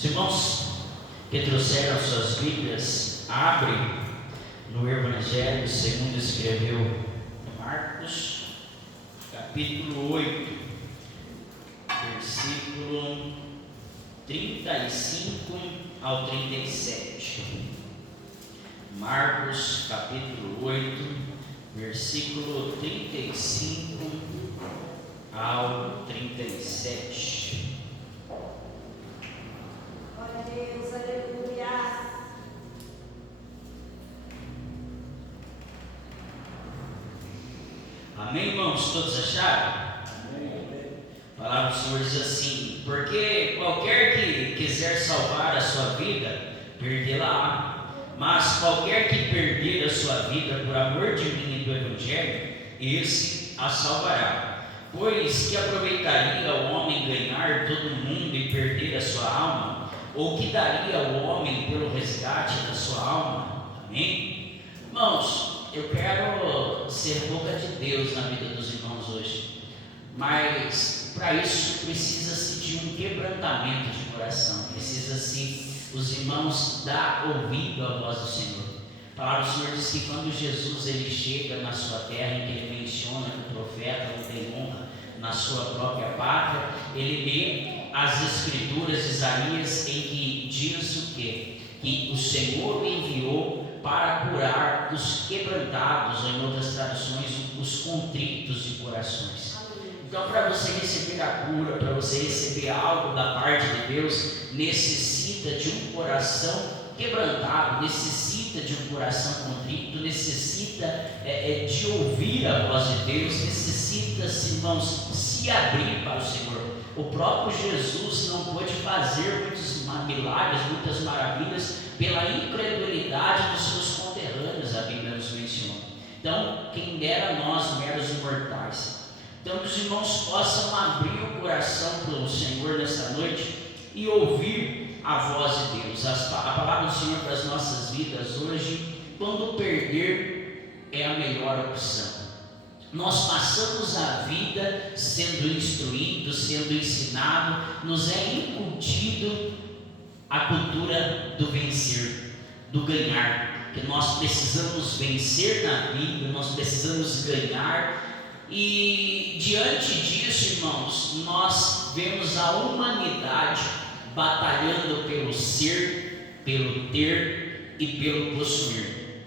Os irmãos que trouxeram suas Bíblias, abrem no Evangelho segundo escreveu Marcos, capítulo 8, versículo 35 ao 37. Marcos, capítulo 8, versículo 35 ao 37. Glória a Deus, aleluia. Amém, irmãos? Todos acharam? Amém. A palavra do Senhor diz assim: porque qualquer que quiser salvar a sua vida, perdê-la. Mas qualquer que perder a sua vida por amor de mim e do Evangelho, esse a salvará. Pois que aproveitaria o homem ganhar todo o mundo e perder a sua alma? Ou que daria o homem pelo resgate da sua alma? Amém? Irmãos, eu quero ser boca de Deus na vida dos irmãos hoje, mas para isso precisa-se de um quebrantamento de coração, precisa-se os irmãos dar ouvido à voz do Senhor. A palavra do Senhor diz que quando Jesus ele chega na sua terra, em que ele menciona que o profeta não tem honra na sua própria pátria, ele lê as escrituras de Isaías em que diz o quê? Que o Senhor enviou para curar os quebrantados, ou em outras traduções, os contritos de corações. Então, para você receber a cura, para você receber algo da parte de Deus, necessita de um coração quebrantado, necessita de um coração contrito, necessita de ouvir a voz de Deus, necessita, irmãos, se abrir para o Senhor. O próprio Jesus não pôde fazer muitos milagres, muitas maravilhas, pela incredulidade dos seus conterrâneos, a Bíblia nos menciona. Então, quem dera nós, meros mortais. Então, que os irmãos possam abrir o coração para o Senhor nessa noite e ouvir a voz de Deus. A palavra do Senhor para as nossas vidas hoje: quando perder é a melhor opção. Nós passamos a vida sendo instruídos, sendo ensinados, nos é incutido a cultura do vencer, do ganhar, que nós precisamos vencer na vida, nós precisamos ganhar. E diante disso, irmãos, nós vemos a humanidade batalhando pelo ser, pelo ter e pelo possuir.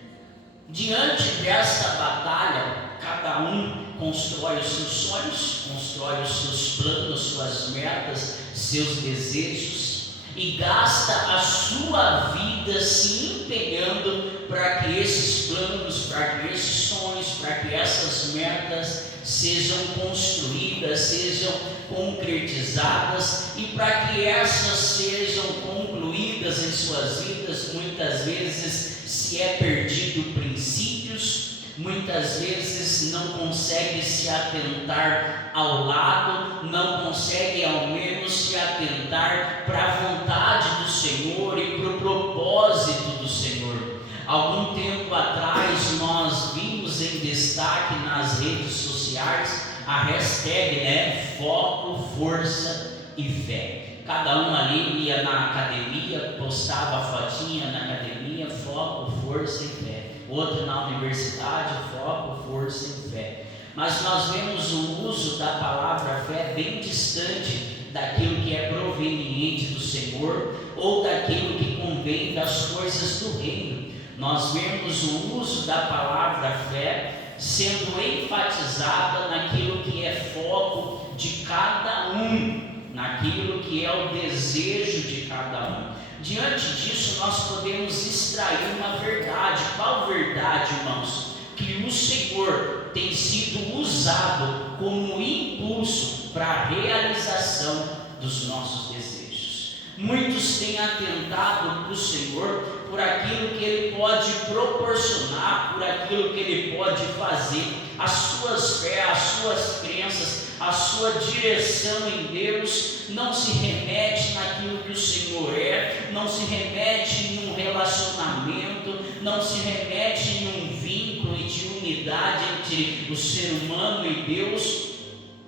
Diante desta batalha, cada um constrói os seus sonhos, constrói os seus planos, suas metas, seus desejos, e gasta a sua vida se empenhando para que esses planos, para que esses sonhos, para que essas metas sejam construídas, sejam concretizadas, e para que essas sejam concluídas em suas vidas, muitas vezes se é perdido princípios, muitas vezes não consegue se atentar ao lado, não consegue ao menos se atentar para a vontade do Senhor e para o propósito do Senhor. Algum tempo atrás nós vimos em destaque nas redes sociais a hashtag, foco, força e fé. Cada um ali ia na academia, postava a fotinha na academia, foco, força e fé. Outro na universidade, foco, força e fé. Mas nós vemos o uso da palavra fé bem distante daquilo que é proveniente do Senhor ou daquilo que convém das coisas do reino. Nós vemos o uso da palavra fé sendo enfatizada naquilo que é foco de cada um, naquilo que é o desejo de cada um. Diante disso, nós podemos extrair uma verdade. Qual verdade, irmãos? Que o Senhor tem sido usado como impulso para a realização dos nossos desejos. Muitos têm atentado para o Senhor por aquilo que Ele pode proporcionar, por aquilo que Ele pode fazer, as suas fé, as suas crenças, a sua direção em Deus não se remete naquilo que o Senhor é, não se remete em um relacionamento, não se remete em um vínculo de unidade entre o ser humano e Deus,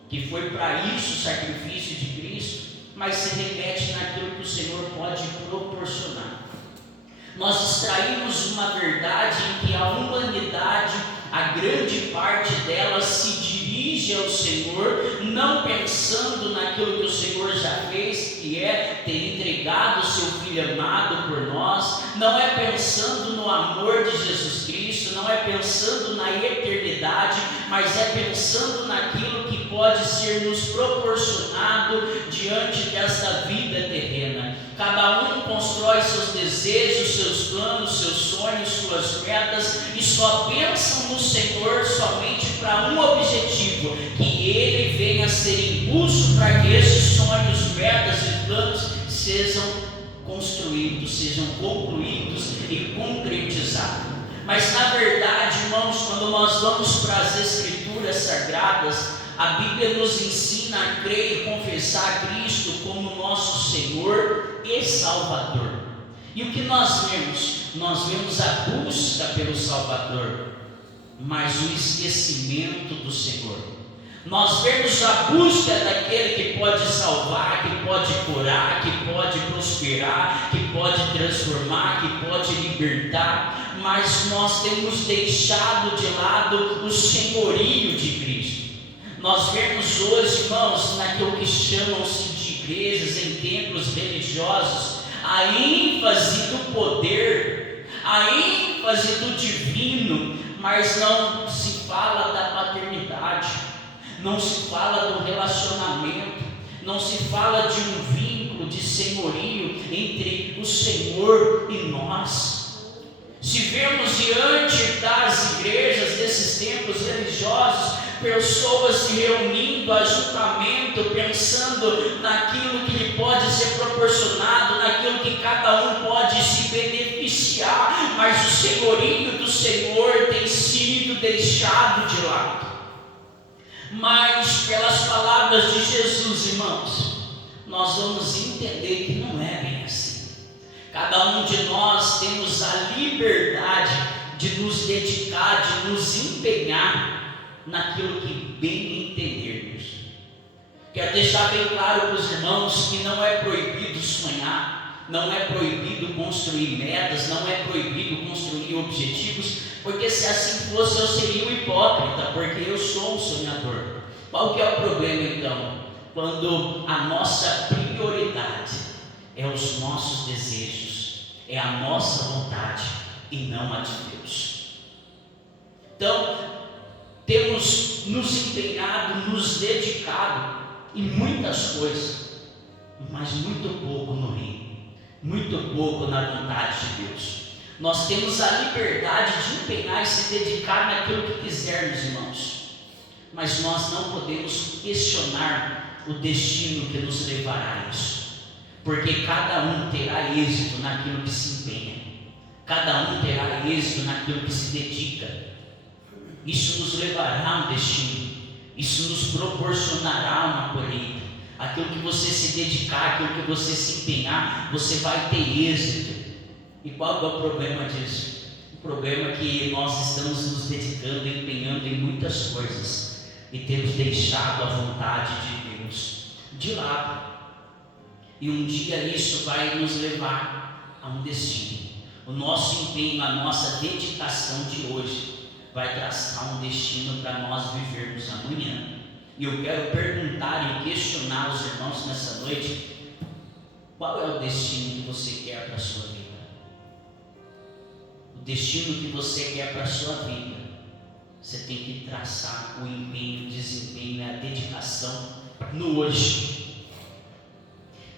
que foi para isso o sacrifício de Cristo, mas se remete naquilo que o Senhor pode proporcionar. Nós extraímos uma verdade em que a humanidade, a grande parte dela, se dirige ao Senhor, não pensando naquilo que o Senhor já fez, que é ter entregado o seu Filho amado por nós, não é pensando no amor de Jesus Cristo, não é pensando na eternidade, mas é pensando naquilo que pode ser nos proporcionado diante desta vida terrena. Cada um constrói seus desejos, seus planos, seus sonhos, suas metas, e só pensam no Senhor somente para um objetivo: que Ele venha a ser impulso para que esses sonhos, metas e planos sejam construídos, sejam concluídos e concretizados. Mas na verdade, irmãos, quando nós vamos para as Escrituras Sagradas, a Bíblia nos ensina a crer e confessar Cristo como nosso Senhor e Salvador. E o que nós vemos? Nós vemos a busca pelo Salvador, mas o esquecimento do Senhor. Nós vemos a busca daquele que pode salvar, que pode curar, que pode prosperar, que pode transformar, que pode libertar, mas nós temos deixado de lado o senhorio de Cristo. Nós vemos hoje, irmãos, naquilo que chamam-se de igrejas, em templos religiosos, a ênfase do poder, a ênfase do divino, mas não se fala da paternidade, não se fala do relacionamento, não se fala de um vínculo de senhorio entre o Senhor e nós. Se vemos diante das igrejas, desses templos religiosos, pessoas se reunindo, ajuntamento, pensando naquilo que lhe pode ser proporcionado, naquilo que cada um pode se beneficiar, mas o senhorio do Senhor tem sido deixado de lado. Mas pelas palavras de Jesus, irmãos, nós vamos entender que não é bem assim. Cada um de nós temos a liberdade de nos dedicar, de nos empenhar naquilo que bem entendermos. Quero deixar bem claro para os irmãos que não é proibido sonhar, não é proibido construir metas, não é proibido construir objetivos, porque se assim fosse eu seria um hipócrita, porque eu sou um sonhador. Qual que é o problema então? Quando a nossa prioridade é os nossos desejos, é a nossa vontade e não a de Deus. Então, temos nos empenhado, nos dedicado em muitas coisas, mas muito pouco no reino, muito pouco na vontade de Deus. Nós temos a liberdade de empenhar e se dedicar naquilo que quisermos, irmãos, mas nós não podemos questionar o destino que nos levará a isso, porque cada um terá êxito naquilo que se empenha, cada um terá êxito naquilo que se dedica. Isso nos levará a um destino, isso nos proporcionará uma colheita. Aquilo que você se dedicar, aquilo que você se empenhar, você vai ter êxito. E qual é o problema disso? O problema é que nós estamos nos dedicando, empenhando em muitas coisas e temos deixado a vontade de Deus de lado. E um dia isso vai nos levar a um destino. O nosso empenho, a nossa dedicação de hoje vai traçar um destino para nós vivermos amanhã. E eu quero perguntar e questionar os irmãos nessa noite: qual é o destino que você quer para a sua vida? O destino que você quer para a sua vida, você tem que traçar o empenho, o desempenho e a dedicação no hoje.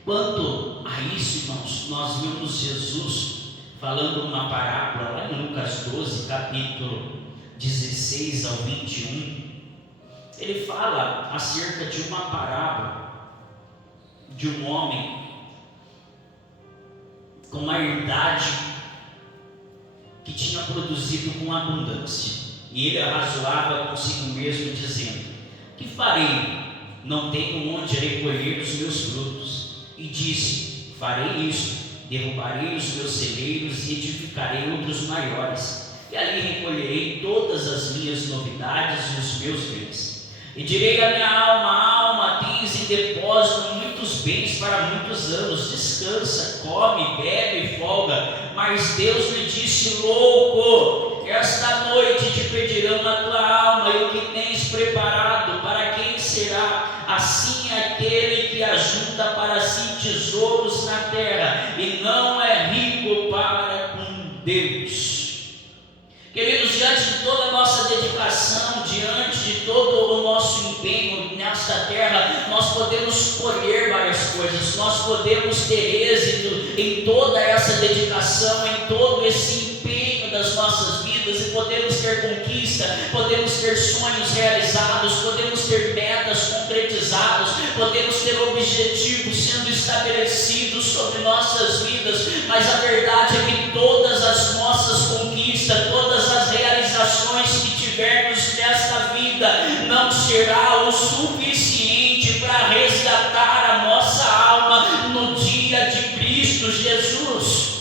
Quanto a isso, irmãos, nós vimos Jesus falando uma parábola lá em Lucas 12, capítulo 16 ao 21, ele fala acerca de uma parábola de um homem com uma herdade que tinha produzido com abundância, e ele arrazoava consigo mesmo, dizendo: que farei? Não tenho onde recolher os meus frutos. E disse: farei isto, derrubarei os meus celeiros e edificarei outros maiores, e ali recolherei todas as minhas novidades e os meus bens. E direi à minha alma: alma, tens em depósito muitos bens para muitos anos, descansa, come, bebe e folga. Mas Deus lhe disse: louco, esta noite te pedirão a tua alma, e o que tens preparado, para quem será? Assim é aquele que ajunta para si tesouros na terra, e não é rico para com Deus. Queridos, diante de toda a nossa dedicação, diante de todo o nosso empenho nesta terra, nós podemos colher várias coisas, nós podemos ter êxito em toda essa dedicação, em todo esse empenho das nossas vidas, e podemos ter conquista, podemos ter sonhos realizados, podemos ter metas concretizadas, podemos ter objetivos sendo estabelecidos sobre nossas vidas, mas a verdade é que todas as nossas conquistas, todas as realizações que tivermos nesta vida, não será o suficiente para resgatar a nossa alma no dia de Cristo Jesus.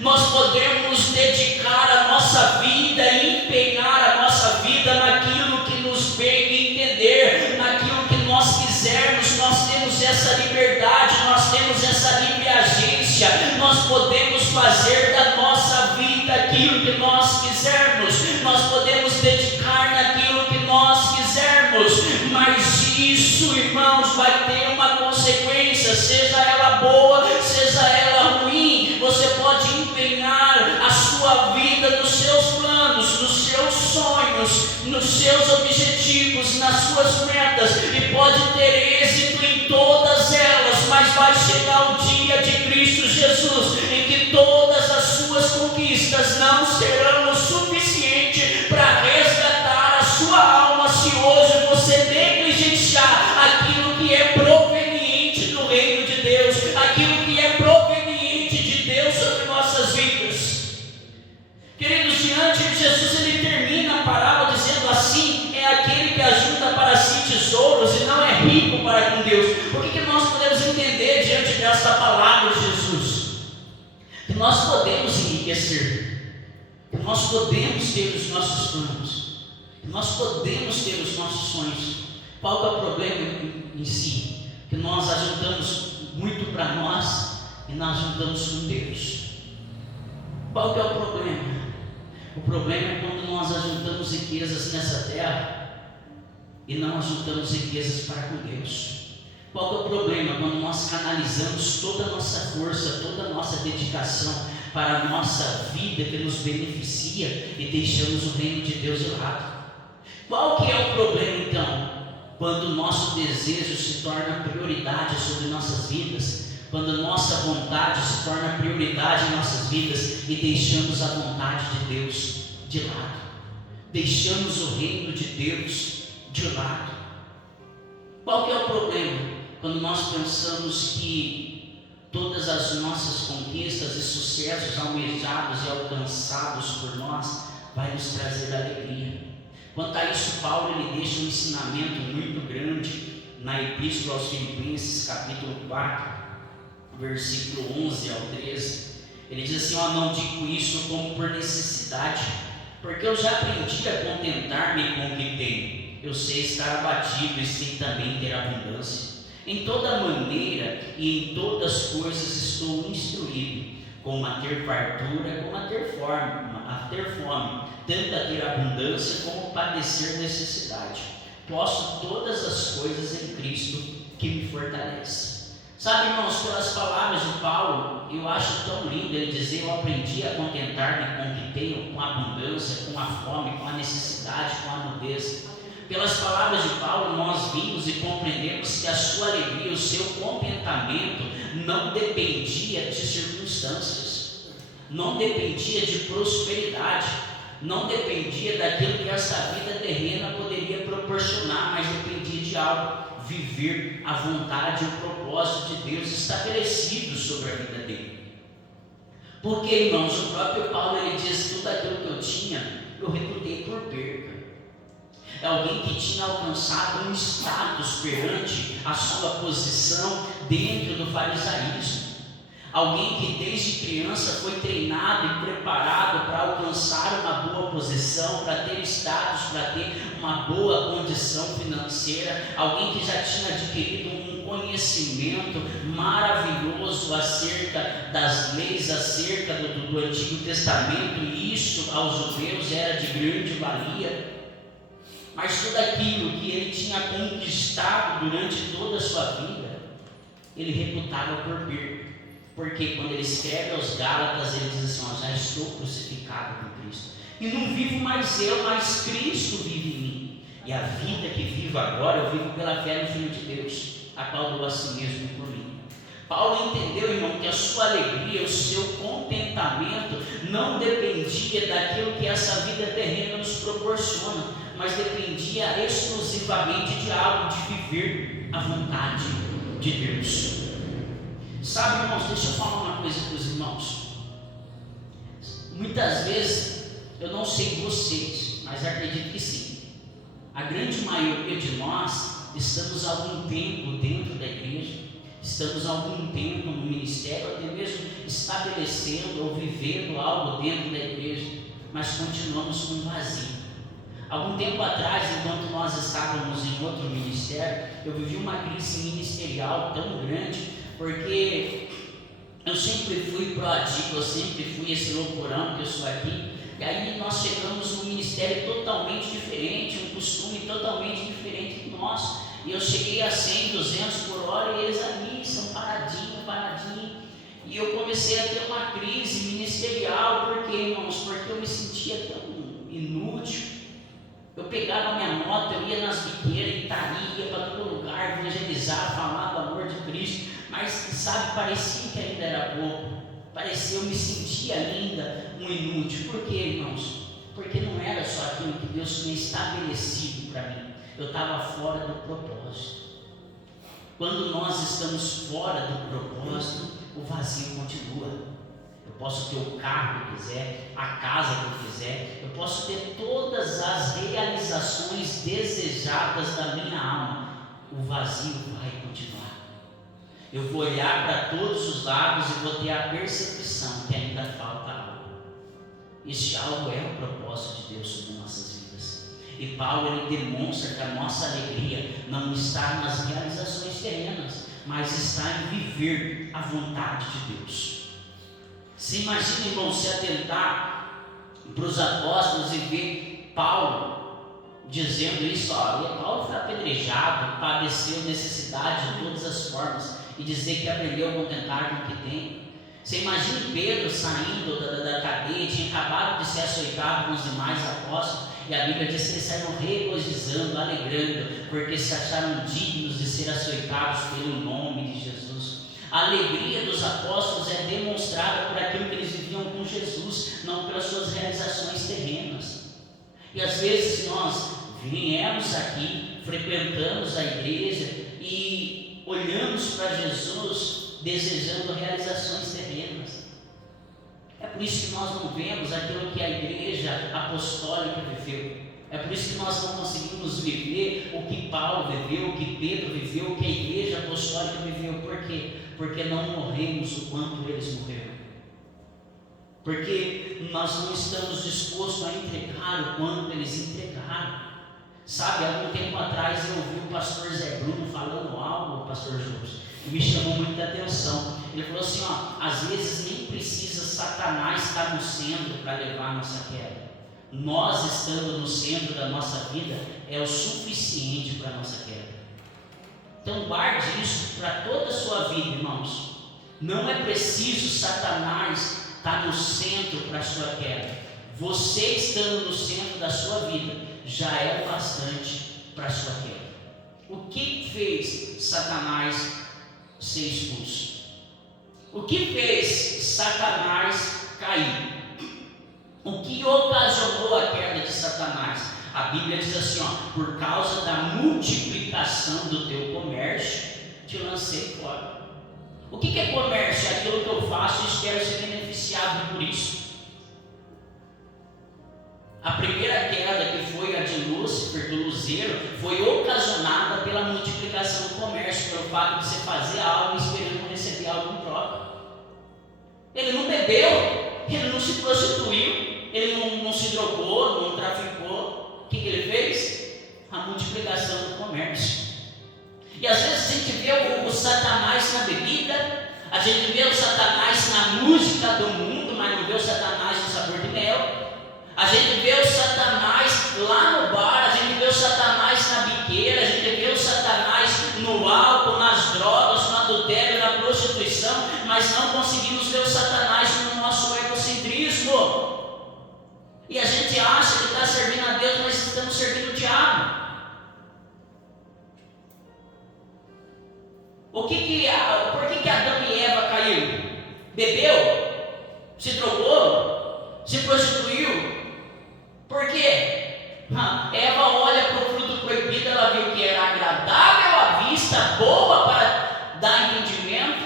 Nós podemos dedicar a nossa vida e empenhar a nossa vida naquilo que nos bem entender, naquilo que nós quisermos. Nós temos essa liberdade, nós temos essa livre agência, nós podemos fazer da nossa vida aquilo que nós quisermos, nós podemos dedicar naquilo que nós quisermos, mas isso, irmãos, vai ter uma consequência, seja ela boa, seja ela ruim. Você pode empenhar a sua vida nos seus planos, nos seus sonhos, nos seus objetivos, nas suas metas, e pode ter êxito em todas elas, mas vai chegar o dia de Cristo Jesus, em que todas as suas conquistas não serão o suficiente para resgatar a sua alma, se hoje você negligenciar aquilo que é proveniente do reino de Deus, aquilo que é proveniente de Deus sobre nossas vidas. Queridos, diante de Jesus, ele termina a parábola dizendo assim: é aquele que ajunta para si tesouros e não é rico para com Deus. O que nós podemos entender diante desta palavra de Jesus? Que nós podemos enriquecer, que nós podemos ter os nossos planos, que nós podemos ter os nossos sonhos. Qual é o problema em si? Que nós ajuntamos muito para nós e nós juntamos com Deus. Qual que é o problema? O problema é quando nós ajuntamos riquezas nessa terra e não ajuntamos riquezas para com Deus. Qual que é o problema? Quando nós canalizamos toda a nossa força, toda a nossa dedicação para a nossa vida que nos beneficia e deixamos o reino de Deus de lado. Qual que é o problema então? Quando o nosso desejo se torna prioridade sobre nossas vidas, quando a nossa vontade se torna prioridade em nossas vidas e deixamos a vontade de Deus de lado, deixamos o reino de Deus de lado. Qual que é o problema? Quando nós pensamos que todas as nossas conquistas e sucessos almejados e alcançados por nós vai nos trazer alegria. Quanto a isso, Paulo ele deixa um ensinamento muito grande na Epístola aos Filipenses, capítulo 4, versículo 11 ao 13. Ele diz assim: não digo isso como por necessidade, porque eu já aprendi a contentar-me com o que tenho. Eu sei estar abatido e sei também ter abundância. Em toda maneira e em todas as coisas estou instruído, como a ter fartura, como a ter fome, tanto a ter abundância como padecer necessidade. Posso todas as coisas em Cristo que me fortalece. Sabe, irmãos, pelas palavras de Paulo, eu acho tão lindo ele dizer: eu aprendi a contentar-me com o que tenho, com a abundância, com a fome, com a necessidade, com a nudez. Pelas palavras de Paulo, nós vimos e compreendemos que a sua alegria, o seu contentamento não dependia de circunstâncias, não dependia de prosperidade, não dependia daquilo que esta vida terrena poderia proporcionar, mas dependia de algo: viver a vontade e o propósito de Deus estabelecido sobre a vida dele. Porque, irmãos, o próprio Paulo ele diz: tudo aquilo que eu tinha, eu reputei por perca. É alguém que tinha alcançado um status perante a sua posição dentro do farisaísmo. alguém que desde criança foi treinado e preparado para alcançar uma boa posição, para ter status, para ter uma boa condição financeira, alguém que já tinha adquirido um conhecimento maravilhoso acerca das leis, acerca do Antigo Testamento, e isso aos judeus era de grande valia. Mas tudo aquilo que ele tinha conquistado durante toda a sua vida, ele reputava por perda. Porque quando ele escreve aos Gálatas, ele diz assim: já estou crucificado com Cristo, e não vivo mais eu, mas Cristo vive em mim, e a vida que vivo agora, eu vivo pela fé no Filho de Deus, a qual dou a si mesmo por mim. Paulo entendeu, irmão, que a sua alegria, o seu contentamento não dependia daquilo que essa vida terrena nos proporciona, mas dependia exclusivamente de algo, de viver a vontade de Deus. Sabe, irmãos, deixa eu falar uma coisa para os irmãos. Muitas vezes, eu não sei vocês, mas acredito que sim, a grande maioria de nós estamos há algum tempo dentro da igreja, estamos há algum tempo no ministério, até mesmo estabelecendo ou vivendo algo dentro da igreja, mas continuamos com um vazio. Algum tempo atrás, enquanto nós estávamos em outro ministério, eu vivi uma crise ministerial tão grande, porque eu sempre fui proativo, eu sempre fui esse loucurão que eu sou aqui, e aí nós chegamos num ministério totalmente diferente, um costume totalmente diferente do nosso, e eu cheguei a 100, 200 por hora, e eles ali são paradinho, e eu comecei a ter uma crise ministerial. Por quê, irmãos? Porque eu me sentia tão inútil. Eu pegava a minha moto, eu ia nas biqueiras, ia para todo lugar, evangelizar, falar do amor de Cristo, mas sabe, parecia que ainda era pouco, parecia, eu me sentia ainda um inútil. Por quê, irmãos? Porque não era só aquilo que Deus tinha estabelecido para mim, eu estava fora do propósito. Quando nós estamos fora do propósito, o vazio continua. Eu posso ter o carro que eu quiser, a casa que eu quiser, eu posso ter todas as realizações desejadas da minha alma, o vazio vai continuar. Eu vou olhar para todos os lados e vou ter a percepção que ainda falta algo. Este algo é o propósito de Deus sobre nossas vidas. E Paulo, ele demonstra que a nossa alegria não está nas realizações terrenas, mas está em viver a vontade de Deus. Se imagina, irmão, se atentar para os apóstolos e ver Paulo dizendo isso, Paulo foi apedrejado, padeceu necessidade de todas as formas, e dizer que aprendeu a contentar com o que tem. Você imagina Pedro saindo da cadeia, tinha acabado de ser açoitado com os demais apóstolos, e a Bíblia diz que eles saíram regozijando, alegrando, porque se acharam dignos de ser açoitados pelo nome de Jesus. A alegria dos apóstolos é demonstrada por aquilo que eles viviam com Jesus, não pelas suas realizações terrenas. E às vezes nós viemos aqui, frequentamos a igreja e olhamos para Jesus desejando realizações terrenas. É por isso que nós não vemos aquilo que a igreja apostólica viveu. É por isso que nós não conseguimos viver o que Paulo viveu, o que Pedro viveu, o que a igreja apostólica viveu. Por quê? Porque não morremos o quanto eles morreram. Porque nós não estamos dispostos a entregar o quanto eles entregaram. Sabe, há algum tempo atrás eu ouvi o pastor Zé Bruno falando algo, o pastor Júlio, e me chamou muita atenção. Ele falou assim, às vezes nem precisa Satanás estar no centro para levar a nossa queda. Nós estando no centro da nossa vida é o suficiente para a nossa queda. Então guarde isso para toda a sua vida, irmãos. Não é preciso Satanás estar no centro para a sua queda. Você estando no centro da sua vida já é o bastante para a sua queda. O que fez Satanás ser expulso? O que fez Satanás cair? O que ocasionou a queda de Satanás? A Bíblia diz assim, por causa da multiplicação do teu comércio, te lancei fora. O que é comércio? É aquilo que eu faço e espero ser beneficiado por isso. A primeira queda, que foi a de Lúcifer, do luzeiro, foi ocasionada pela multiplicação do comércio, pelo fato de você fazer algo esperando receber algo em troca. Ele não bebeu, ele não se prostituiu, ele não se drogou, não traficou. O que ele fez? A multiplicação do comércio. E às vezes a gente vê o Satanás na bebida, a gente vê o Satanás na música do mundo, mas não vê o Satanás no sabor de mel. A gente vê o Satanás lá no bar, a gente vê o Satanás na biqueira, a gente vê o Satanás no álcool, nas drogas, no adultério, na prostituição, mas não conseguimos ver o Satanás no nosso egocentrismo. E a gente acha que está servindo a Deus, mas estamos servindo o diabo. Por que Adão e Eva caiu? Bebeu? Se drogou? Se prostituiu? Por quê? Eva olha para o fruto proibido, ela viu que era agradável à vista, boa para dar entendimento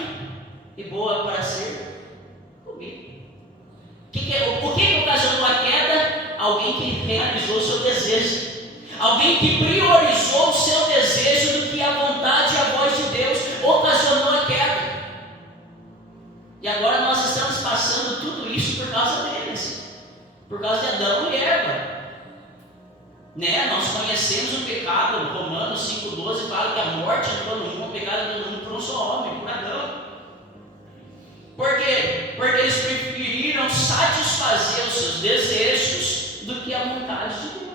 e boa para ser comida. O que ocasionou a queda? Alguém que realizou o seu desejo. Alguém que priorizou o seu desejo do que a vontade e a voz de Deus ocasionou a queda. E agora nós estamos passando tudo isso por causa deles, por causa de Adão e Eva. Nós conhecemos o pecado. Romanos 5,12 fala que a morte entrou no mundo, o pecado entrou no mundo por um só homem, por Adão. Por quê? Porque eles preferiram satisfazer os seus desejos do que a vontade de Deus.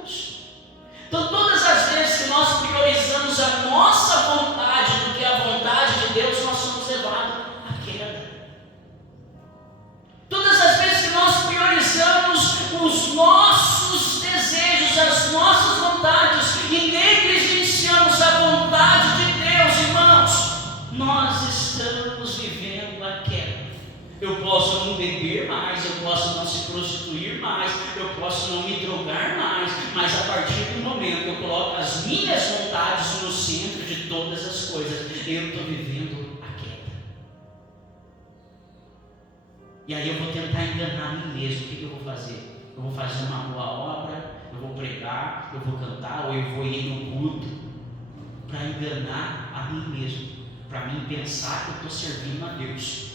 Então, todas as vezes que nós priorizamos a nossa vontade do que a vontade de Deus, nós somos levados à queda. Todas as vezes que nós priorizamos os nossos desejos, as nossas vontades e negligenciamos a vontade de Deus, irmãos, nós estamos vivendo a queda. Eu posso não beber mais, eu posso não se prostituir mais, eu posso não me drogar mais, mas a partir do momento que eu coloco as minhas vontades no centro de todas as coisas, eu estou vivendo a queda. E aí eu vou tentar enganar a mim mesmo. O que eu vou fazer? Eu vou fazer uma boa obra, eu vou pregar, eu vou cantar, ou eu vou ir no culto, para enganar a mim mesmo, para mim pensar que eu estou servindo a Deus.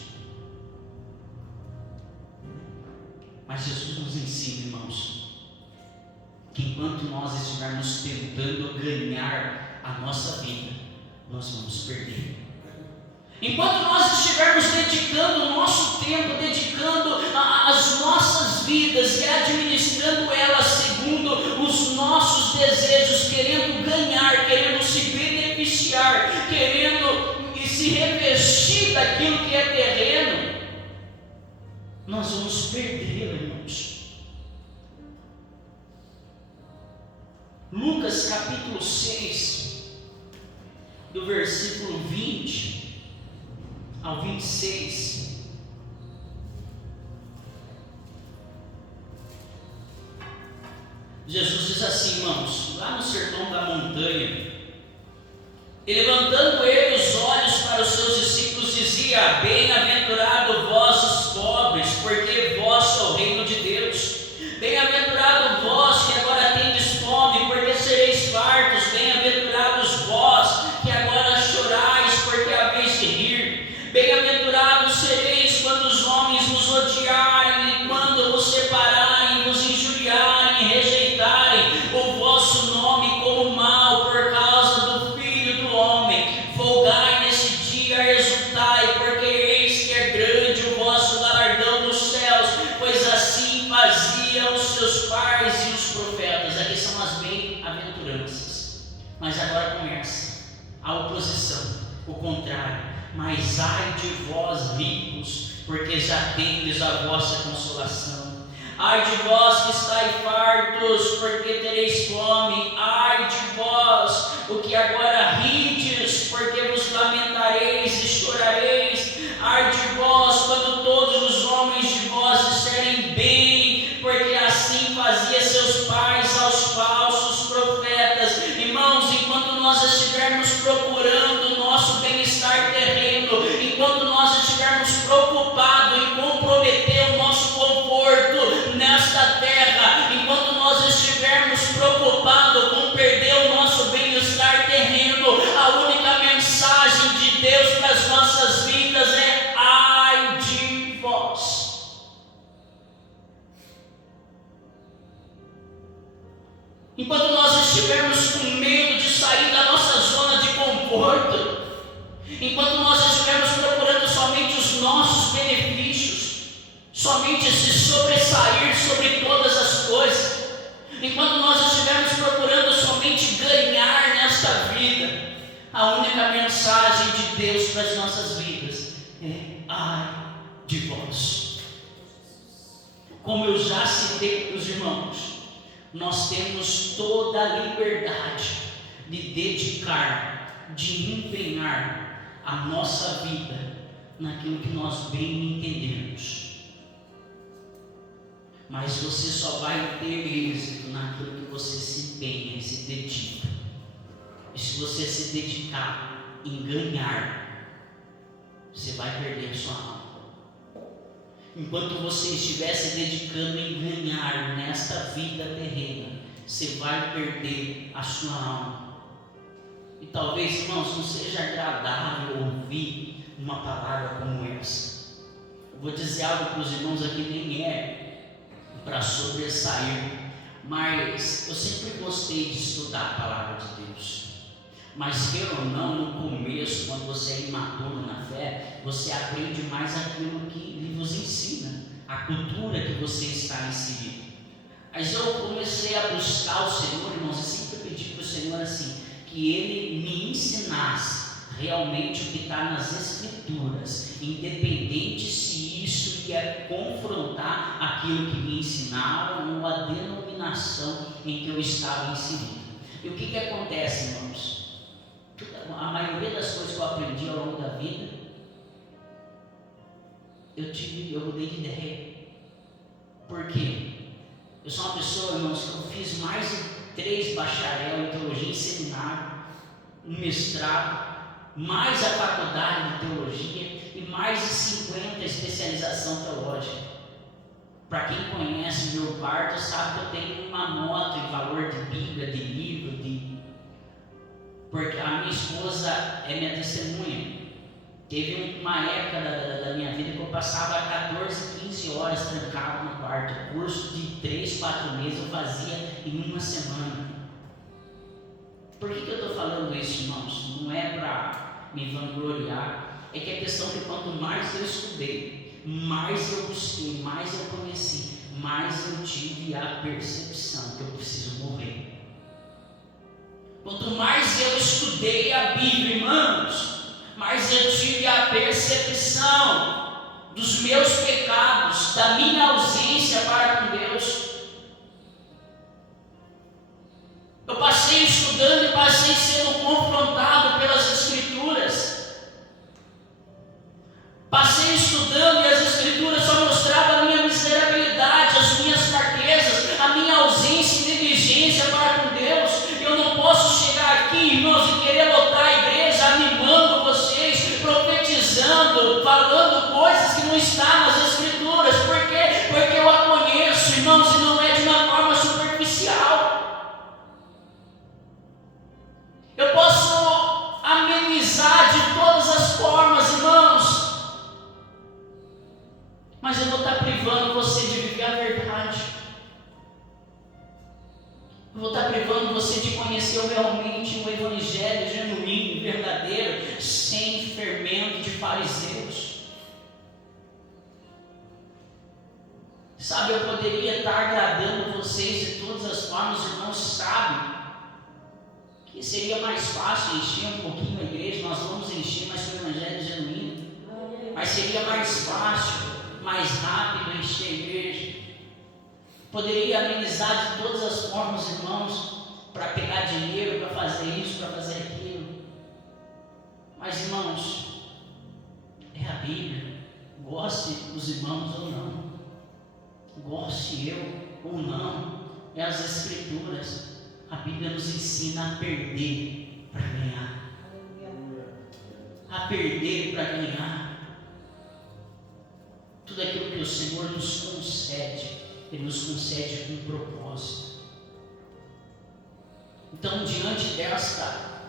Mas Jesus nos ensina, irmãos, que enquanto nós estivermos tentando ganhar a nossa vida, nós vamos perder. Enquanto nós estivermos dedicando o nosso tempo, dedicando as nossas vidas e administrando elas segundo os nossos desejos, querendo ganhar, querendo se beneficiar, querendo se revestir daquilo que é terreno, nós vamos perdê-la, irmãos. Lucas capítulo 6, do versículo 20 ao 26. Jesus diz assim, irmãos, lá no Sermão da Montanha, e levantando ele os olhos para os seus discípulos, dizia: bem-aventurado vós os pobres, porque vós é o reino de Deus. Bem-aventurado vós que agora tendes fome, porque sereis fartos. Bem-aventurados vós que agora chorais, porque é a vez de rir. Bem-aventurados sereis quando os homens vos odiarem, e quando vos separarem, vos injuriarem e rejeitarem o vosso nome como mal por causa do Filho do Homem. Folgai nesse dia, exultai, porque eis que é grande o vosso galardão nos céus, pois assim faziam os seus pais e os profetas. Aqui são as bem-aventuranças. Mas agora começa a oposição, o contrário. Mas ai de vós ricos, porque já tendes a vossa consolação. Ai de vós que estáis fartos, porque tereis fome. Ai de vós, o que agora rides, porque vos lamentareis e chorareis. Ai de vós, quando todos os homens de vós disserem bem, porque assim fazia seus pais aos falsos profetas. Irmãos, enquanto nós estivermos procurando o nosso bem-estar terreno, enquanto nós estivermos preocupados em comprometer o nosso conforto nesta terra, enquanto nós estivermos preocupados com perder o nosso bem-estar terreno, a única mensagem de Deus para as nossas vidas estivermos com medo de sair da nossa zona de conforto, enquanto nós estivermos procurando somente os nossos benefícios, somente se sobressair sobre todas as coisas, enquanto nós estivermos procurando somente ganhar nesta vida, a única mensagem de Deus para as nossas vidas é: ai de vós. Como eu já citei para os irmãos, nós temos toda a liberdade de dedicar, de empenhar a nossa vida naquilo que nós bem entendemos. Mas você só vai ter êxito naquilo que você se empenha e se dedica. E se você se dedicar em ganhar, você vai perder a sua alma. Enquanto você estiver se dedicando em ganhar nesta vida terrena, você vai perder a sua alma. E talvez, irmãos, não seja agradável ouvir uma palavra como essa. Eu vou dizer algo para os irmãos aqui, nem é para sobressair, mas eu sempre gostei de estudar a palavra de Deus. Mas queira ou não, no começo, quando você é imaturo na fé, você aprende mais aquilo que ele vos ensina, a cultura que você está inserido. Mas eu comecei a buscar o Senhor, irmãos, e sempre pedi para o Senhor assim, que Ele me ensinasse realmente o que está nas Escrituras, independente se isso ia confrontar aquilo que me ensinaram ou a denominação em que eu estava inserido. E o que acontece, irmãos? A maioria das coisas que eu aprendi ao longo da vida, eu mudei de ideia. Por quê? Eu sou uma pessoa, irmãos, que eu fiz mais de 3 bacharel em teologia em seminário, um mestrado, mais a faculdade de teologia e mais de 50 especialização teológica. Para quem conhece meu quarto sabe que eu tenho uma nota em valor de Bíblia, de livro, porque a minha esposa é minha testemunha. Teve uma época da minha vida que eu passava 14, 15 horas trancado no quarto. Curso de 3, 4 meses eu fazia em uma semana. Por que eu estou falando isso, irmãos? Não é para me vangloriar. É que a questão é que quanto mais eu estudei, mais eu busquei, mais eu conheci, mais eu tive a percepção que eu preciso morrer. Quanto mais eu estudei a Bíblia, irmãos, mais eu tive a percepção dos meus pecados, da minha ausência para com Deus. Eu passei estudando e passei sendo confrontado pelas Escrituras. Passei estudando e as Escrituras só mostravam a minha miserabilidade, as minhas fraquezas, a minha ausência e negligência para com Deus. Eu não posso chegar aqui, irmãos, e querer lotar a igreja animando vocês, profetizando, falando coisas que não estão nas Escrituras. Por quê? Porque eu a conheço, irmãos, e não é de uma forma superficial. Eu posso amenizar de todas as formas, irmãos, mas eu vou estar privando você de viver a verdade. Eu vou estar privando você de conhecer realmente um evangelho genuíno, verdadeiro, sem fermento de fariseus. Sabe, eu poderia estar agradando vocês de todas as formas, irmãos, sabem que seria mais fácil encher um pouquinho a igreja. Nós vamos encher, mas com o evangelho genuíno. Mas seria mais fácil, mais rápido encher a igreja. Poderia amenizar de todas as formas, irmãos, para pegar dinheiro, para fazer isso, para fazer aquilo. Mas, irmãos, é a Bíblia. Goste os irmãos ou não, goste eu ou não, é as Escrituras. A Bíblia nos ensina a perder para ganhar. A perder para ganhar. Tudo aquilo que o Senhor nos concede, Ele nos concede com um propósito. Então, diante desta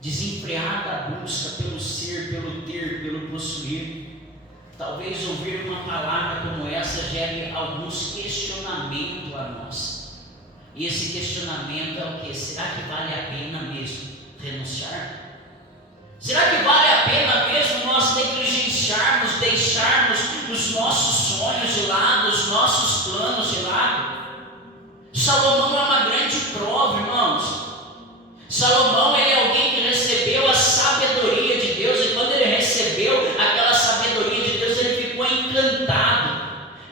desenfreada busca pelo ser, pelo ter, pelo possuir, talvez ouvir uma palavra como essa gere alguns questionamentos a nós. E esse questionamento é o que? Será que vale a pena mesmo renunciar? Será que vale a pena mesmo nós negligenciarmos, deixarmos os nossos sonhos de lado, os nossos planos de lado? Salomão é uma grande prova, irmãos. Salomão, ele é alguém que recebeu a sabedoria de Deus, e quando ele recebeu aquela sabedoria de Deus, ele ficou encantado.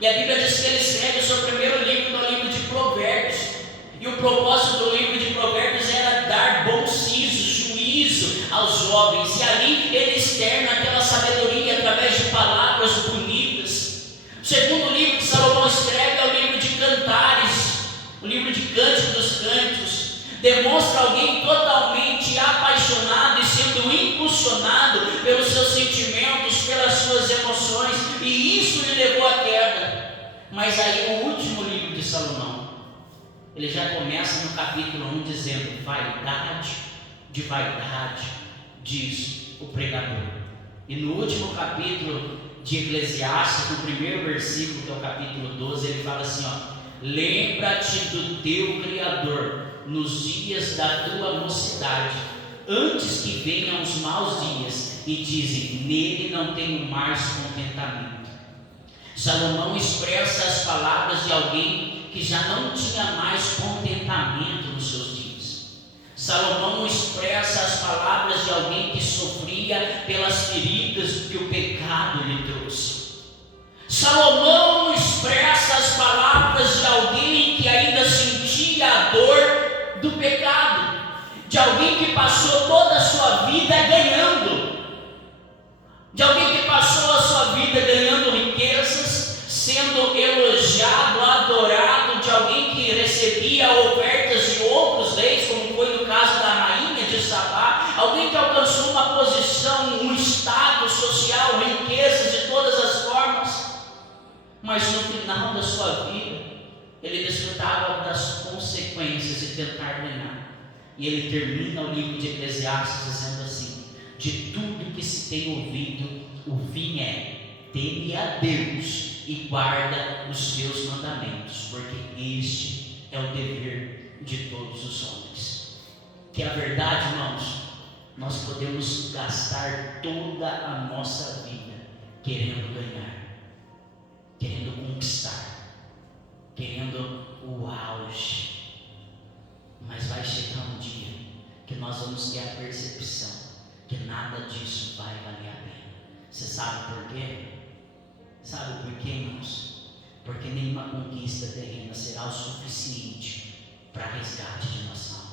E a Bíblia diz que ele escreve o seu primeiro livro, que é o livro de Provérbios. E o propósito do livro de Provérbios era dar bom siso, juízo aos jovens. E ali ele externa aquela sabedoria através de palavras bonitas. O segundo livro que Salomão escreve é o livro de Cantares, o livro de Cântico dos Cânticos. Demonstra alguém totalmente apaixonado e sendo impulsionado pelos seus sentimentos, pelas suas emoções, e isso lhe levou à queda. Mas aí o último livro de Salomão, ele já começa no capítulo 1 dizendo: vaidade de vaidade, diz o pregador. E no último capítulo de Eclesiastes, no primeiro versículo, que é o capítulo 12, ele fala assim: lembra-te do teu Criador nos dias da tua mocidade, antes que venham os maus dias e dizem: nele não tenho mais contentamento. Salomão expressa as palavras de alguém que já não tinha mais contentamento nos seus dias. Salomão expressa as palavras de alguém que sofria pelas feridas que o pecado lhe trouxe. Salomão expressa as palavras de alguém que ainda sentia a dor do pecado, de alguém que passou toda a sua vida ganhando, de alguém que passou a sua vida ganhando riquezas, sendo elogiado, adorado, de alguém que recebia ofertas de outros reis, como foi no caso da rainha de Sabá, alguém que alcançou uma posição, um status social, riquezas de todas as formas, mas no final da sua vida ele desfrutava das consequências de tentar ganhar. E ele termina o livro de Eclesiastes dizendo assim: de tudo que se tem ouvido, o fim é: teme a Deus e guarda os seus mandamentos, porque este é o dever de todos os homens. Que a verdade, irmãos, nós podemos gastar toda a nossa vida querendo ganhar, querendo conquistar, querendo o auge, mas vai chegar um dia que nós vamos ter a percepção que nada disso vai valer a pena. Você sabe por quê? Sabe por quê, irmãos? Porque nenhuma conquista terrena será o suficiente para resgate de nossa alma.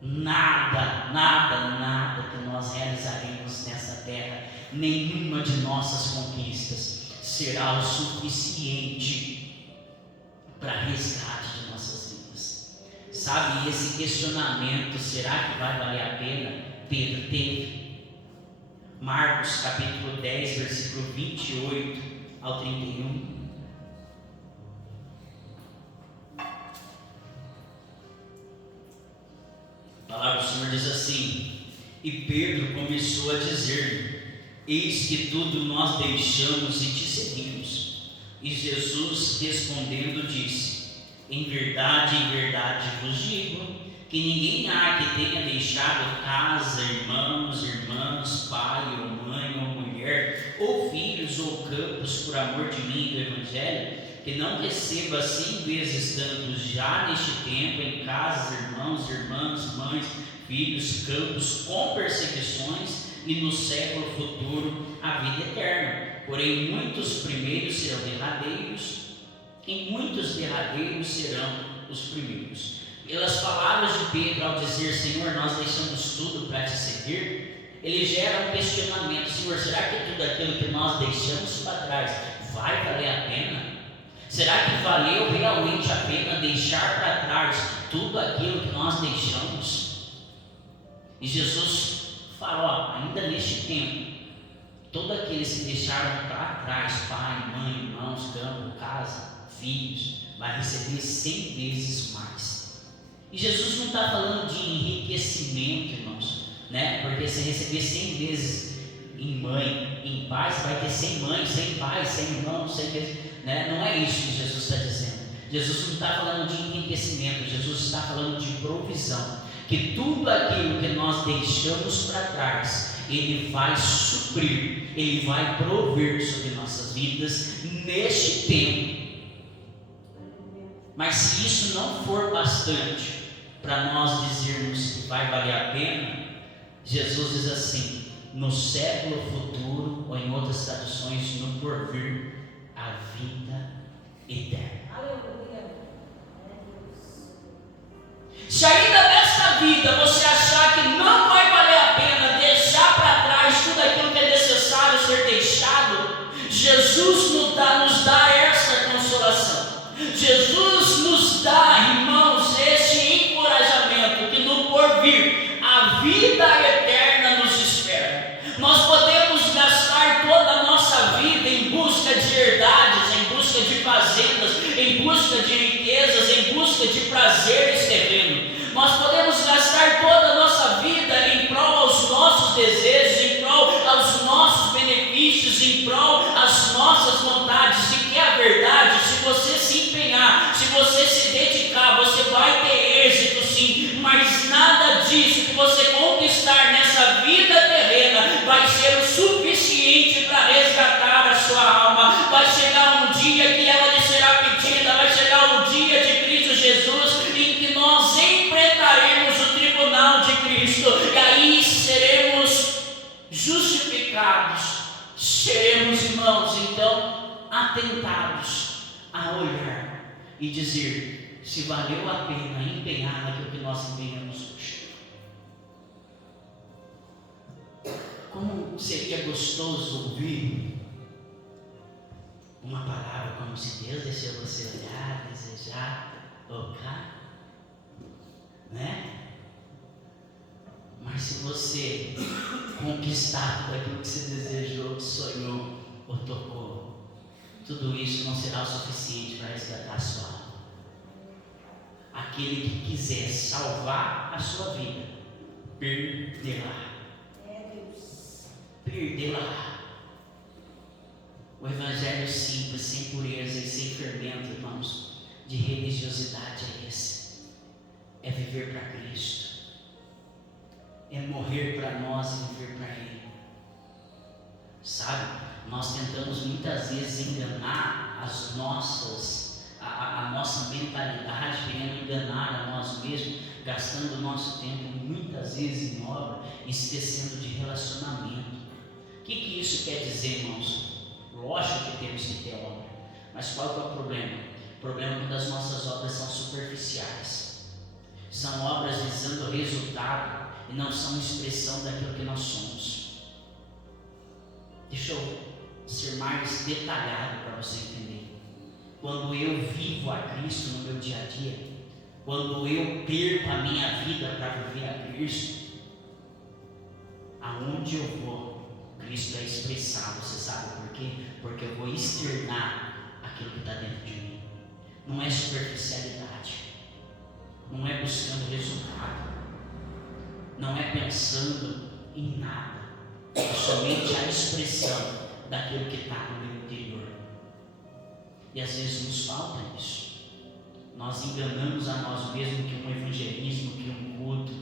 Nada que nós realizaremos nessa terra, nenhuma de nossas conquistas será o suficiente para resgate de nossas vidas. Sabe, esse questionamento, será que vai valer a pena? Pedro teve. Marcos capítulo 10, versículo 28 ao 31. A palavra do Senhor diz assim: e Pedro começou a dizer: eis que tudo nós deixamos e te seguimos. E Jesus respondendo disse: em verdade vos digo, que ninguém há que tenha deixado casa, irmãos, irmãs, pai ou mãe ou mulher, ou filhos ou campos por amor de mim e do Evangelho, que não receba 100 vezes tanto já neste tempo em casas, irmãos, irmãs, mães, filhos, campos, com perseguições, e no século futuro a vida eterna. Porém muitos primeiros serão derradeiros, e muitos derradeiros serão os primeiros. Pelas palavras de Pedro, ao dizer: Senhor, nós deixamos tudo para te seguir, ele gera um questionamento: Senhor, será que tudo aquilo que nós deixamos para trás vai valer a pena? Será que valeu realmente a pena deixar para trás tudo aquilo que nós deixamos? E Jesus fala: ainda neste tempo, todos aqueles que deixaram para trás pai, mãe, irmãos, campo, casa, filhos, vai receber 100 vezes mais. E Jesus não está falando de enriquecimento, irmãos, né? Porque se receber 100 vezes em mãe, em pai, você vai ter 100 mães, 100 pais, 100 irmãos, 100 vezes, né? Não é isso que Jesus está dizendo. Jesus não está falando de enriquecimento, Jesus está falando de provisão. Que tudo aquilo que nós deixamos para trás, Ele vai suprir, Ele vai prover sobre nossas vidas neste tempo. Mas se isso não for bastante para nós dizermos que vai valer a pena, Jesus diz assim: no século futuro, ou em outras traduções, no porvir, a vida eterna. Aleluia. Se ainda nesta vida você achar que não vai valer a pena deixar para trás tudo aquilo que é necessário ser deixado, Jesus nos dá essa consolação. Jesus nos dá, irmãos, este encorajamento que no porvir a vida eterna nos espera. Nós podemos gastar toda a nossa vida em busca de herdades, em busca de fazendas, em busca de riquezas, em busca de prazeres terrenos. Nós podemos gastar toda a nossa vida em prol aos nossos desejos, em prol aos nossos benefícios, em prol às nossas vontades. E que é a verdade, se você se empenhar, se você se dedicar, você vai ter êxito sim, mas nada disso que você conquistar nessa vida terrena vai ser o suficiente para resgatar a sua alma. Vai chegar um dia que ela lhe será pedida, vai chegar o dia de Cristo Jesus em que nós enfrentaremos o tribunal de Cristo, e aí seremos justificados, seremos, irmãos, então atentados a olhar e dizer se valeu a pena empenhar naquilo que nós empenhamos hoje. Como seria gostoso ouvir uma palavra como: se Deus deixou você olhar, desejar, tocar, né? Mas se você conquistar tudo aquilo que você desejou, sonhou ou tocou, tudo isso não será o suficiente para resgatar a sua alma. Aquele que quiser salvar a sua vida, perderá. Perderá. O evangelho simples, sem pureza e sem fermento, irmãos, de religiosidade é esse: é viver para Cristo, é morrer para nós e viver para Ele. Sabe, nós tentamos muitas vezes enganar a nossa mentalidade, querendo enganar a nós mesmos, gastando o nosso tempo muitas vezes em obra, esquecendo de relacionamento. O que isso quer dizer, irmãos? Lógico que temos que ter obra, mas qual que é o problema? O problema é quando as nossas obras são superficiais, são obras visando resultado e não são expressão daquilo que nós somos. Deixa eu ser mais detalhado para você entender. Quando eu vivo a Cristo no meu dia a dia, quando eu perco a minha vida para viver a Cristo, aonde eu vou, Cristo é expressado. Você sabe por quê? Porque eu vou externar aquilo que está dentro de mim. Não é superficialidade, não é buscando resultado, não é pensando em nada, é somente a expressão daquilo que está no meu interior. E às vezes nos falta isso. Nós enganamos a nós mesmos que um evangelismo, que um culto,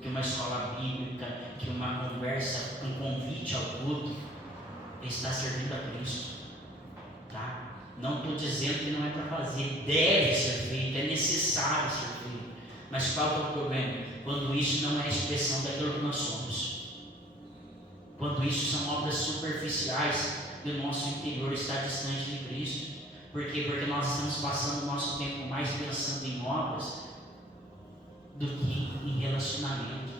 que uma escola bíblica, que uma conversa, um convite ao culto está servindo a Cristo, tá? Não estou dizendo que não é para fazer, deve ser feito, é necessário ser feito, mas qual é o problema? Quando isso não é a expressão daquilo que nós somos, quando isso são obras superficiais e o nosso interior está distante de Cristo. Por quê? Porque nós estamos passando o nosso tempo mais pensando em obras do que em relacionamento.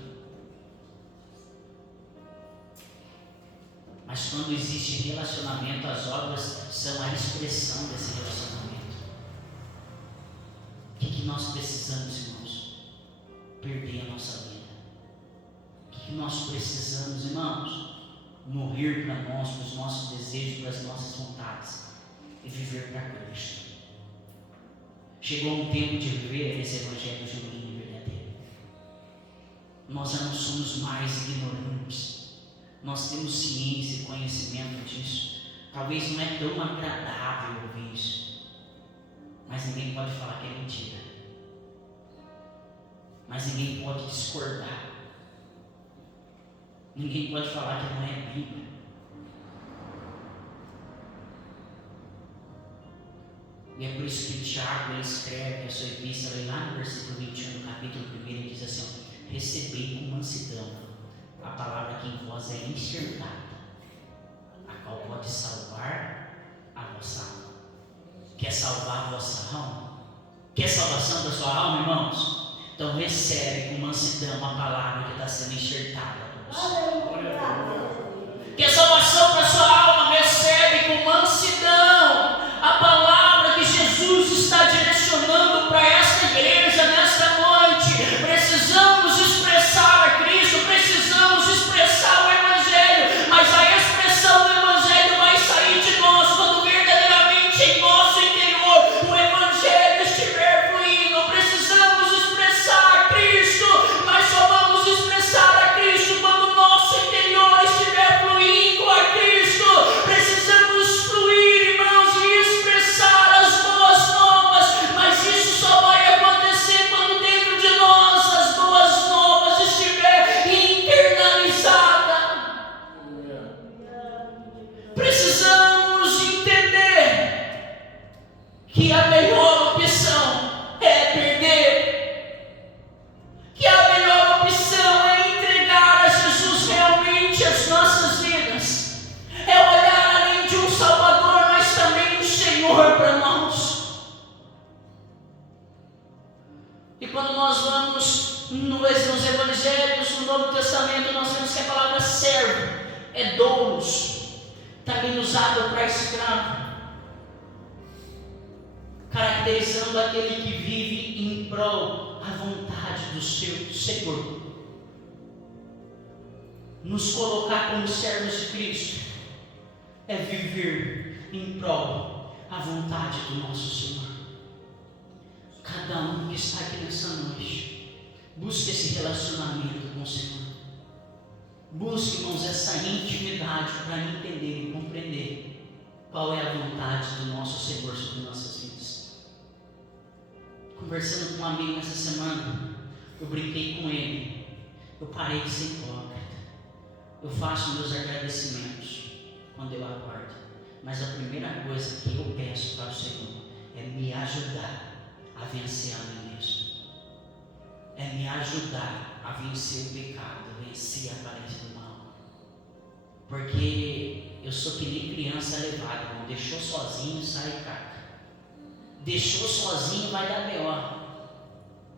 Mas quando existe relacionamento, as obras são a expressão desse relacionamento. O que nós precisamos, irmãos? Perder a nossa vida. O que nós precisamos, irmãos? Morrer para nós, para os nossos desejos, para as nossas vontades e viver para Cristo. Chegou um tempo de viver esse evangelho genuíno e verdadeiro. Nós já não somos mais ignorantes. Nós temos ciência e conhecimento disso. Talvez não é tão agradável ouvir isso, Mas ninguém pode falar que é mentira. Mas ninguém pode discordar. Ninguém pode falar que não é Bíblia. E é por isso que Tiago ele escreve a sua epístola lá no versículo 21 do capítulo 1, ele diz assim: recebei com mansidão a palavra que em vós é enxertada, a qual pode salvar a vossa alma. Quer salvar a vossa alma? Quer salvação da sua alma, irmãos? Então recebe com mansidão a palavra que está sendo enxertada por você. Quer salvação para a sua alma? Recebe com mansidão a palavra que Jesus está direcionando para esta igreja nesta noite. Precisamos expressar a Cristo, precisamos expressar o Evangelho, mas a expressão do Evangelho vai sair de nós quando verdadeiramente em nosso interior o Evangelho estiver fluindo. Precisamos expressar a Cristo, mas só vamos expressar a Cristo quando o nosso interior estiver fluindo a Cristo. Precisamos fluir, irmãos, e expressar as boas novas, mas isso só vai acontecer quando dentro de nós as boas novas estiver internalizada. Precisamos entender que a melhor opção é perder, que a melhor opção é entregar a Jesus realmente as nossas vidas, é olhar além de um Salvador, mas também um Senhor para nós. E quando nós vamos nos Evangelhos, no Novo Testamento, nós vemos que a palavra servo é doulos, também usada para escravo, caracterizando aquele que vive em prol a vontade do seu Senhor. Nos colocar como servos de Cristo é viver em prol a vontade do nosso Senhor. Cada um que está aqui nessa noite, busque esse relacionamento com o Senhor. Busque, irmãos, essa intimidade para entender e compreender qual é a vontade do nosso Senhor sobre nossas vidas. Conversando com um amigo essa semana, eu brinquei com ele. Eu parei de ser hipócrita. Eu faço meus agradecimentos quando eu acordo, mas a primeira coisa que eu peço para o Senhor é me ajudar a vencer a mim mesmo. É me ajudar a vencer o pecado, a vencer a aparência do mal. Porque eu sou que nem criança levada, irmão. Deixou sozinho, sai caca. Deixou sozinho, vai dar B.O.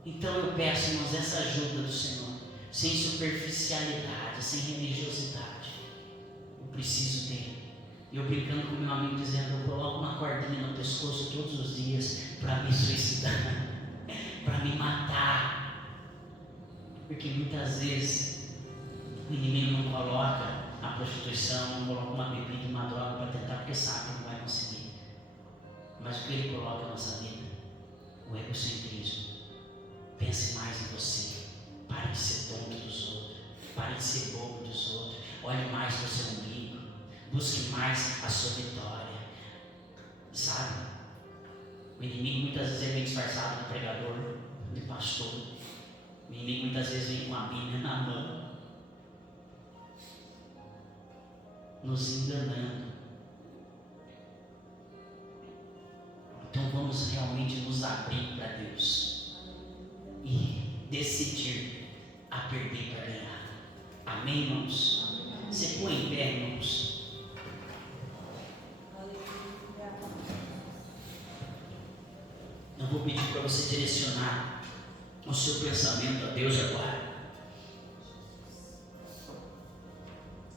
Então eu peço, irmãos, essa ajuda do Senhor, sem superficialidade, sem religiosidade. Eu preciso dele. Eu brincando com meu amigo, dizendo: eu coloco uma cordinha no pescoço todos os dias para me suicidar, para me matar. Porque muitas vezes o inimigo não coloca a prostituição, não coloca uma bebida e uma droga para tentar, porque sabe que não vai conseguir. Mas o que ele coloca na nossa vida? O egocentrismo. Pense mais em você. Pare de ser tonto dos outros. Pare de ser bobo dos outros. Olhe mais para o seu umbigo. Busque mais a sua vitória. Sabe? O inimigo muitas vezes vem disfarçado de pregador, de pastor. O inimigo muitas vezes vem com a Bíblia na mão, nos enganando. Então vamos realmente nos abrir para Deus e decidir a perder para ganhar. Amém, irmãos? Você põe em pé, irmãos. Eu vou pedir para você direcionar o seu pensamento a Deus agora.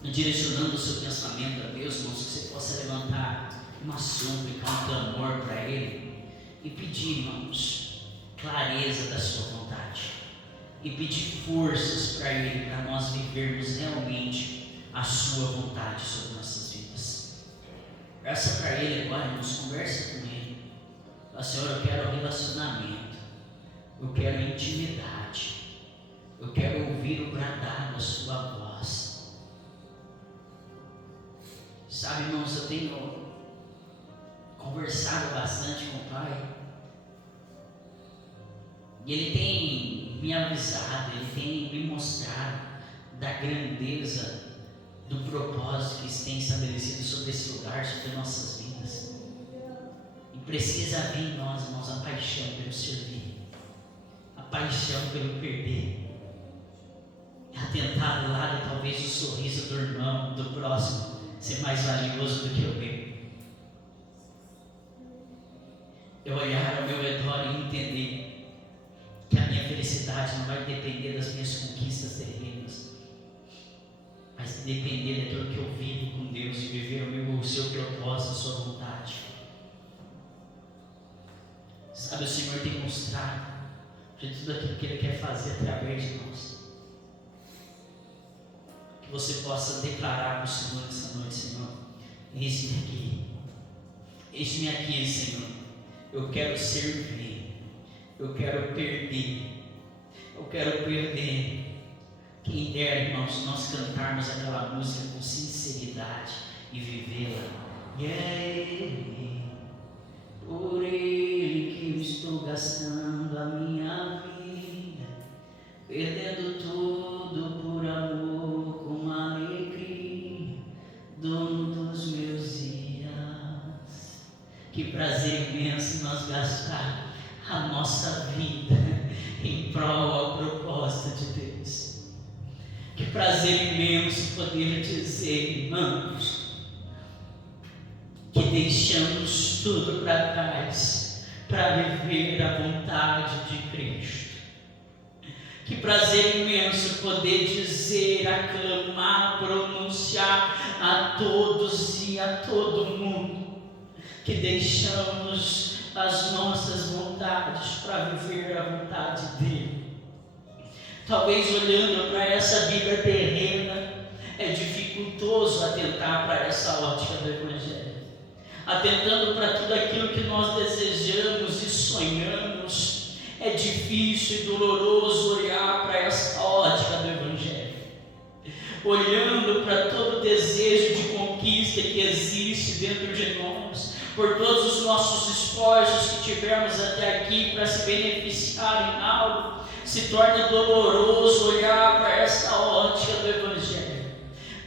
E direcionando o seu pensamento a Deus, irmãos, que você possa levantar uma súplica, um clamor para Ele e pedir, irmãos, clareza da sua vontade e pedir forças para Ele, para nós vivermos realmente a sua vontade sobre nossas vidas. Peça para Ele agora, irmãos, conversa com Ele. Fala: Senhor, eu quero relacionamento, eu quero intimidade, eu quero ouvir o bradar da sua voz. Sabe, irmãos, eu tenho conversado bastante com o Pai E Ele tem me avisado, Ele tem me mostrado da grandeza do propósito que tem estabelecido sobre esse lugar, sobre nossas vidas. E precisa haver em nós, irmãos, a paixão pelo servir, a paixão pelo perder, atentar do lado talvez o sorriso do irmão, do próximo, ser mais valioso do que o meu. Eu olhar ao meu redor e entender que a minha felicidade não vai depender das minhas conquistas terrenas, mas depender daquilo que eu vivo com Deus e viver o seu propósito, a sua vontade. Sabe, o Senhor tem mostrado de tudo aquilo que Ele quer fazer através de nós. Que você possa declarar para o Senhor essa noite: Senhor, eis-me aqui. Eis-me aqui, Senhor. Eu quero servir. Eu quero perder. Eu quero perder. Quem dera, irmãos, nós cantarmos aquela música com sinceridade e vivê-la. E é Ele, por Ele que eu estou gastando a minha vida, perdendo tudo por amor, com alegria, dono dos meus dias. Que prazer imenso nós gastar a nossa vida em prol ao propósito de Deus. Que prazer imenso poder dizer, irmãos, que deixamos tudo para trás para viver a vontade de Cristo. Que prazer imenso poder dizer, aclamar, pronunciar a todos e a todo mundo que deixamos as nossas vontades para viver a vontade dele. Talvez olhando para essa vida terrena, é dificultoso atentar para essa ótica do Evangelho. Atentando para tudo aquilo que nós desejamos e sonhamos, é difícil e doloroso olhar para essa ótica do Evangelho. Olhando para todo o desejo de conquista que existe dentro de nós, por todos os nossos esforços que tivemos até aqui para se beneficiar em algo, se torna doloroso olhar para essa ótica do Evangelho.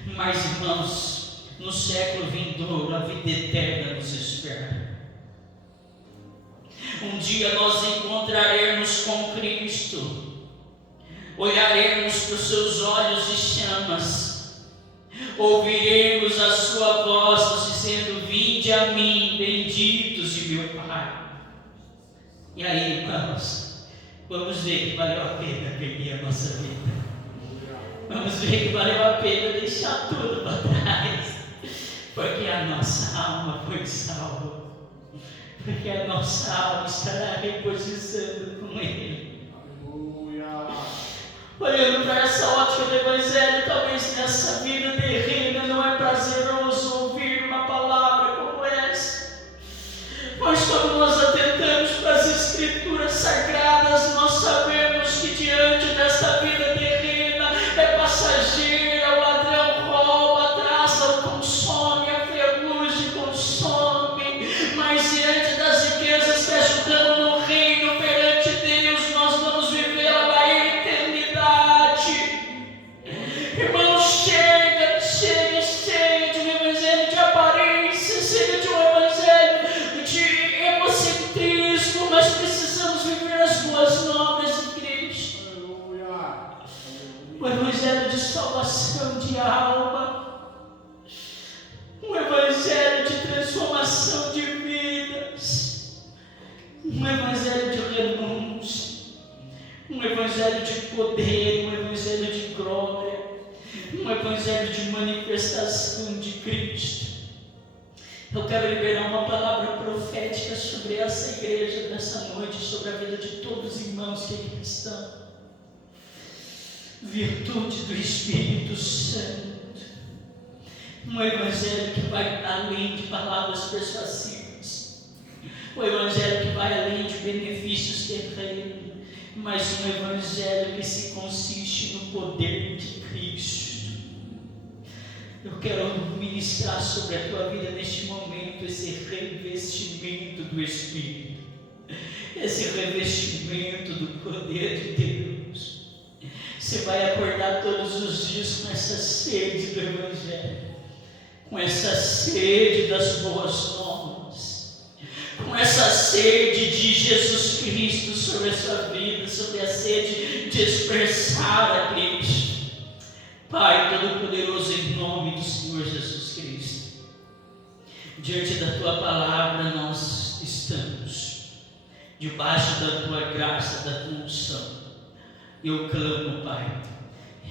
Mas, irmãos, no século vindouro, a vida eterna nos espera. Um dia nós encontraremos com Cristo, olharemos para os seus olhos de chamas, ouviremos a sua voz nos dizendo: vinde a mim, benditos de meu Pai. E aí, irmãos, vamos ver que valeu a pena perder a nossa vida. Vamos ver que valeu a pena deixar tudo para trás, porque a nossa alma foi salva, porque a nossa alma estará repousando com Ele. Aleluia. Olhando para essa ótica do Evangelho, talvez nessa vida terrena não é prazeroso ouvir uma palavra como essa, mas quando nós atentamos para as Escrituras Sagradas, nós sabemos que diante desta vida terrena é passageira, o ladrão rouba, atrasa, consome, a ferrugem consome, mas diante das riquezas que ajudam no reino perante Deus, nós vamos viver a eternidade. Irmãos, chega de um evangelho de aparência, chega de um evangelho de egocentrismo, mas precisamos viver as boas novas de Cristo. O evangelho de salvação de alma, um evangelho de transformação de vidas, um evangelho de renúncia, um evangelho de poder, um evangelho de glória, um evangelho de manifestação de Cristo. Eu quero liberar uma palavra profética sobre essa igreja nessa noite, sobre a vida de todos os irmãos que aqui estão. Virtude do Espírito Santo, um evangelho que vai além de palavras persuasivas, um evangelho que vai além de benefícios terrenos, mas um evangelho que se consiste no poder de Cristo. Eu quero ministrar sobre a tua vida neste momento esse revestimento do Espírito, esse revestimento do poder de Deus. Você vai acordar todos os dias com essa sede do Evangelho, com essa sede das boas novas, com essa sede de Jesus Cristo sobre a sua vida, sobre a sede de expressar a Cristo. Pai Todo-Poderoso, em nome do Senhor Jesus Cristo, diante da Tua palavra nós estamos, debaixo da Tua graça, da Tua unção. Eu clamo, Pai,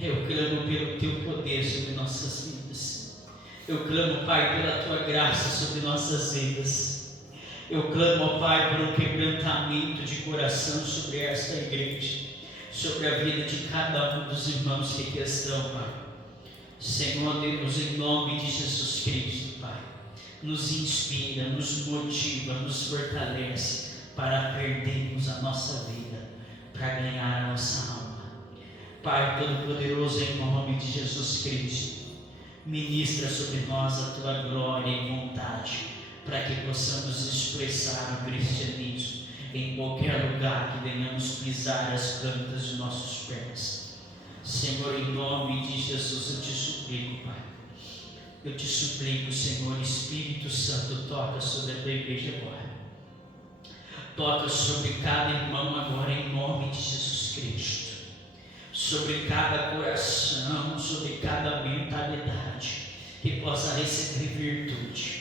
eu clamo pelo Teu poder sobre nossas vidas. Eu clamo, Pai, pela Tua graça sobre nossas vidas. Eu clamo, Pai, por um quebrantamento de coração sobre esta igreja, sobre a vida de cada um dos irmãos que aqui estão, Pai. Senhor Deus, em nome de Jesus Cristo, Pai, nos inspira, nos motiva, nos fortalece para perdermos a nossa vida, para ganhar a nossa alma. Pai Todo-Poderoso, em nome de Jesus Cristo, ministra sobre nós a Tua glória e vontade, para que possamos expressar o cristianismo em qualquer lugar que venhamos pisar as plantas de nossos pés. Senhor, em nome de Jesus, eu te suplico, Pai. Eu te suplico, Senhor, Espírito Santo, toca sobre a Tua igreja agora. Toca sobre cada irmão agora, em nome de Jesus Cristo. Sobre cada coração, sobre cada mentalidade, que possa receber virtude,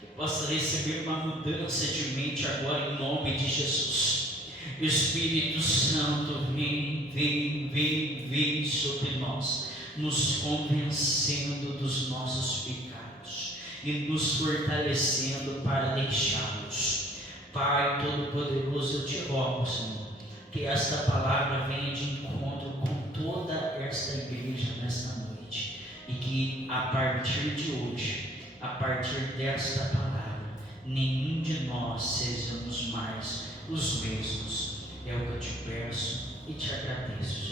que possa receber uma mudança de mente agora, em nome de Jesus. Espírito Santo, vem sobre nós, nos convencendo dos nossos pecados e nos fortalecendo para deixá-los. Pai Todo-Poderoso, eu te rogo, Senhor, que esta palavra venha de encontro com toda esta igreja nesta noite, e que a partir de hoje, a partir desta palavra, nenhum de nós sejamos mais os mesmos. É o que eu te peço e te agradeço,